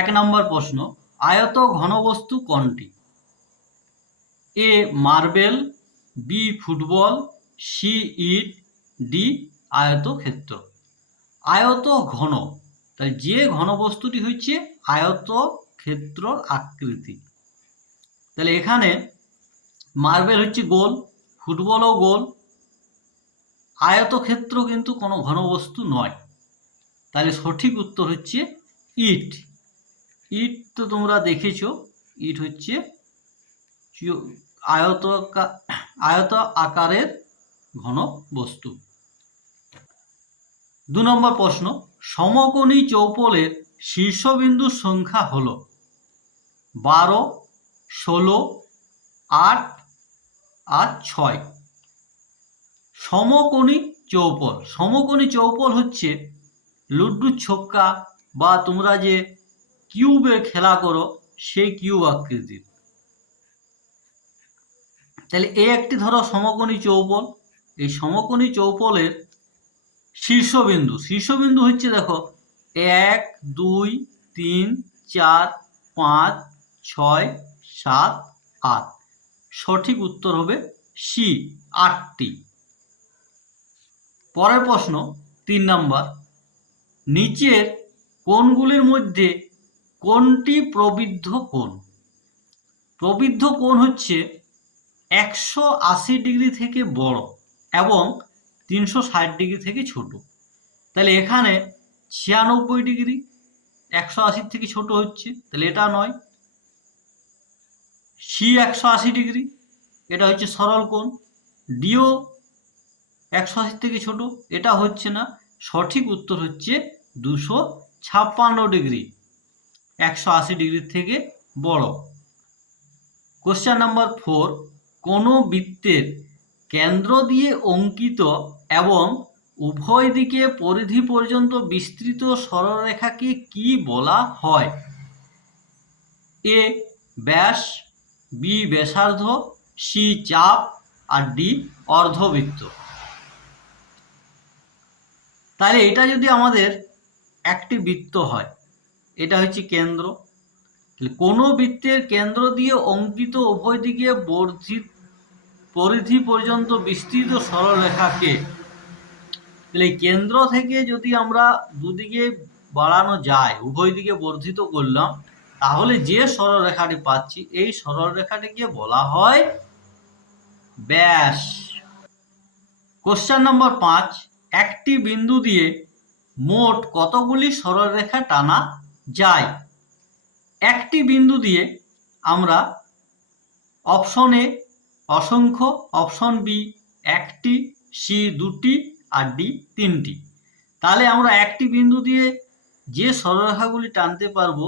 এক নম্বর প্রশ্ন, আয়ত ঘনবস্তু কোনটি? এ মার্বেল, বি ফুটবল, সি ইট, ডি আয়তক্ষেত্র। আয়ত ঘন, তাই যে ঘনবস্তুটি হচ্ছে আয়তক্ষেত্র আকৃতি। তাহলে এখানে মার্বেল হচ্ছে গোল, ফুটবলও গোল, আয়তক্ষেত্র কিন্তু কোনো ঘনবস্তু নয়। তাহলে সঠিক উত্তর হচ্ছে ইট। ইট তো তোমরা দেখেছো, ইট হচ্ছে আয়ত আকারের ঘন বস্তু। 2 নম্বর প্রশ্ন, সমকোণী চৌপলের শীর্ষবিন্দুর সংখ্যা হল 12, 16, 8 আর 6। সমকোণী চৌপল, সমকোণী চৌপল হচ্ছে লুডুর ছক্কা বা তোমরা যে কিউবে খেলা করো সেই কিউব আকৃতির। তাহলে এই একটি ধরো সমকোণী চৌপল, এই সমকোণী চৌপলের শীর্ষবিন্দু হচ্ছে দেখো 1, 2, 3, 4, 5, 6, 7, 8। সঠিক উত্তর হবে সি, 8টি। পরের প্রশ্ন 3 নম্বর, নিচের কোণগুলির মধ্যে কোনটি প্রবৃদ্ধ কোণ? প্রবৃদ্ধ কোণ হচ্ছে 180 ডিগ্রি থেকে বড় এবং 360 ডিগ্রি থেকে ছোট। তাহলে এখানে 96 ডিগ্রি 180 থেকে ছোট হচ্ছে, তাহলে এটা নয়। সি 180 ডিগ্রি, এটা হচ্ছে সরল কোণ। ডিও 180 থেকে ছোট, এটা হচ্ছে না। সঠিক উত্তর হচ্ছে 256 ডিগ্রি, 180 ডিগ্রির থেকে বড়। কোশ্চেন নাম্বার 4, কোনো বৃত্তের কেন্দ্র দিয়ে অঙ্কিত এবং উভয় দিকে পরিধি পর্যন্ত বিস্তৃত সরলরেখাকে কি বলা হয়? এ ব্যাস, বি ব্যাসার্ধ, সি চাপ আর ডি অর্ধবৃত্ত। তাহলে এটা যদি আমাদের একটি বৃত্ত হয়, এটা হচ্ছে কেন্দ্র, কোনো বৃত্তের কেন্দ্র দিয়ে অঙ্কিত উভয় দিকে পরিধি পর্যন্ত বিস্তৃত সরলরেখাকে, তাহলে কেন্দ্র থেকে যদি আমরা দুদিকে বাড়ানো যায়, উভয় দিকে বর্ধিত করলাম, তাহলে যে সরলরেখাটি পাচ্ছি এই সরলরেখাটিকে বলা হয় ব্যাস। কোশ্চেন নম্বর 5, একটি বিন্দু দিয়ে মোট কতগুলি সরলরেখা টানা যায়? একটি বিন্দু দিয়ে আমরা অপশন এ অসংখ্য, অপশন বি একটি, সি 2টি আর ডি 3টি। তাহলে আমরা একটি বিন্দু দিয়ে যে সরলরেখাগুলি টানতে পারবো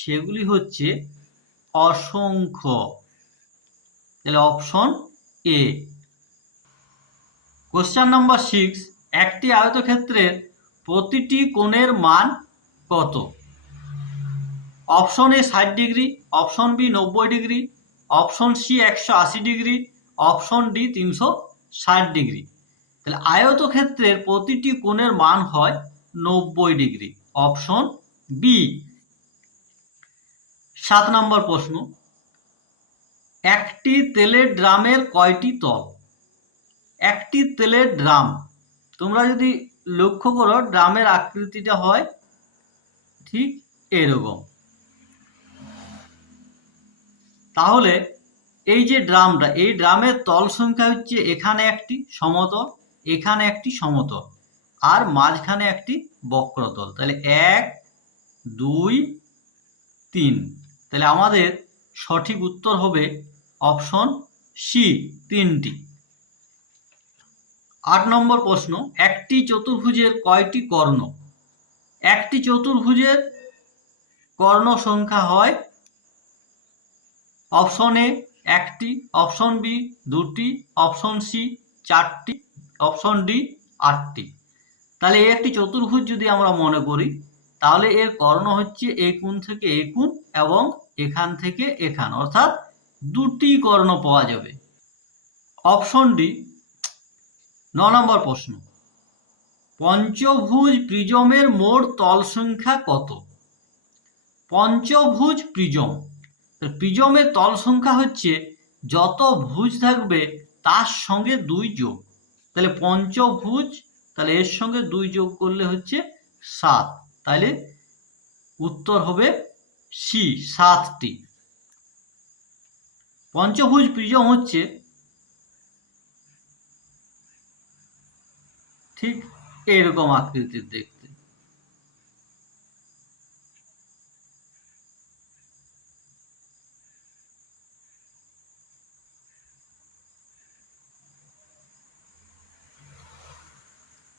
সেগুলি হচ্ছে অসংখ্য, তাহলে অপশন এ। কোশ্চেন নাম্বার 6, একটি আয়তক্ষেত্রের প্রতিটি কোণের মান কত? Option A 60 degree, option B 90 degree, option C 180 degree, option D 360 degree. তাহলে আয়তক্ষেত্রের প্রতিটি কোণের মান হয় 90 ডিগ্রি, অপশন বি। 7 নম্বর প্রশ্ন, একটি তেলের ড্রামের কয়টি তল? একটি তেলের ড্রাম, তোমরা যদি লক্ষ্য করো ড্রামের আকৃতিটা হয় ঠিক এরকম। তাহলে এই যে ড্রামটা, এই ড্রামের তল সংখ্যা হচ্ছে এখানে একটি সমতল, এখানে একটি সমতল আর মাঝখানে একটি বক্রতল। তাহলে 1, 2, 3। তাহলে আমাদের সঠিক উত্তর হবে অপশন সি, 3টি। 8 নম্বর প্রশ্ন, একটি চতুর্ভুজের কয়টি কর্ণ? একটি চতুর্ভুজের কর্ণ সংখ্যা হয় অপশন এ একটি, অপশন বি 2টি, অপশন সি 4টি, অপশন ডি 8টি। তাহলে এই একটি চতুর্ভুজ যদি আমরা মনে করি, তাহলে এর কর্ণ হচ্ছে এই কোণ থেকে এই কোণ এবং এখান থেকে এখান, অর্থাৎ 2টি কর্ণ পাওয়া যাবে। Option D. 9 নম্বর প্রশ্ন, পঞ্চভুজ প্রিজমের মোট তল সংখ্যা কত? পঞ্চভুজ প্রিজম। প্রিজমের তল সংখ্যা হচ্ছে যত ভুজ থাকবে তার সঙ্গে 2 যোগ। তাহলে পঞ্চভুজ, তাহলে এর সঙ্গে 2 যোগ করলে হচ্ছে 7। তাহলে উত্তর হবে সি, 7টি। পঞ্চভুজ প্রিজম হচ্ছে ঠিক এরকম আকৃতির দেখতে।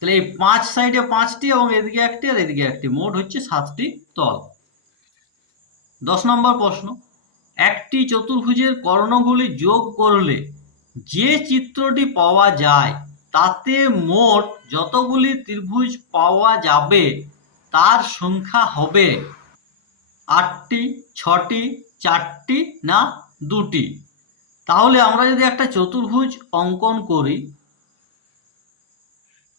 তাহলে এই 5 সাইডে 5টি এবং এদিকে 1টি আর এদিকে 1টি, মোট হচ্ছে 7টি তল। 10 নম্বর প্রশ্ন, একটি চতুর্ভুজের কর্ণগুলি যোগ করলে যে চিত্রটি পাওয়া যায় তাতে মোট যতগুলি ত্রিভুজ পাওয়া যাবে তার সংখ্যা হবে 8টি, 6টি, 4টি না 2টি। তাহলে আমরা যদি একটা চতুর্ভুজ অঙ্কন করি,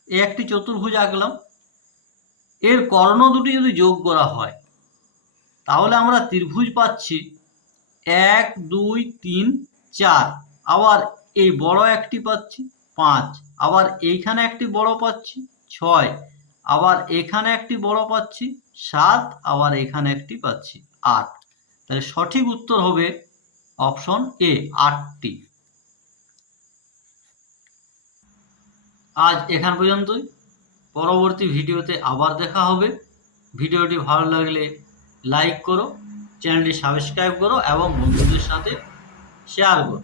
এই একটি চতুর্ভুজ আঁকলাম, এর কর্ণ দুটি যদি যোগ করা হয় তাহলে আমরা ত্রিভুজ পাচ্ছি 1, 2, 3, 4। আবার এই বড় একটি পাচ্ছি 5, আবার এইখানে একটি বড় পাচ্ছি 6, আবার এখানে একটি বড় পাচ্ছি 7, আবার এখানে একটি পাচ্ছি 8। তাহলে সঠিক উত্তর হবে অপশন এ, 8টি। আজ এখান পর্যন্তই। পরবর্তী ভিডিওতে আবার দেখা হবে। ভিডিওটি ভালো লাগলে লাইক করো, চ্যানেলটি সাবস্ক্রাইব করো এবং বন্ধুদের সাথে শেয়ার করো।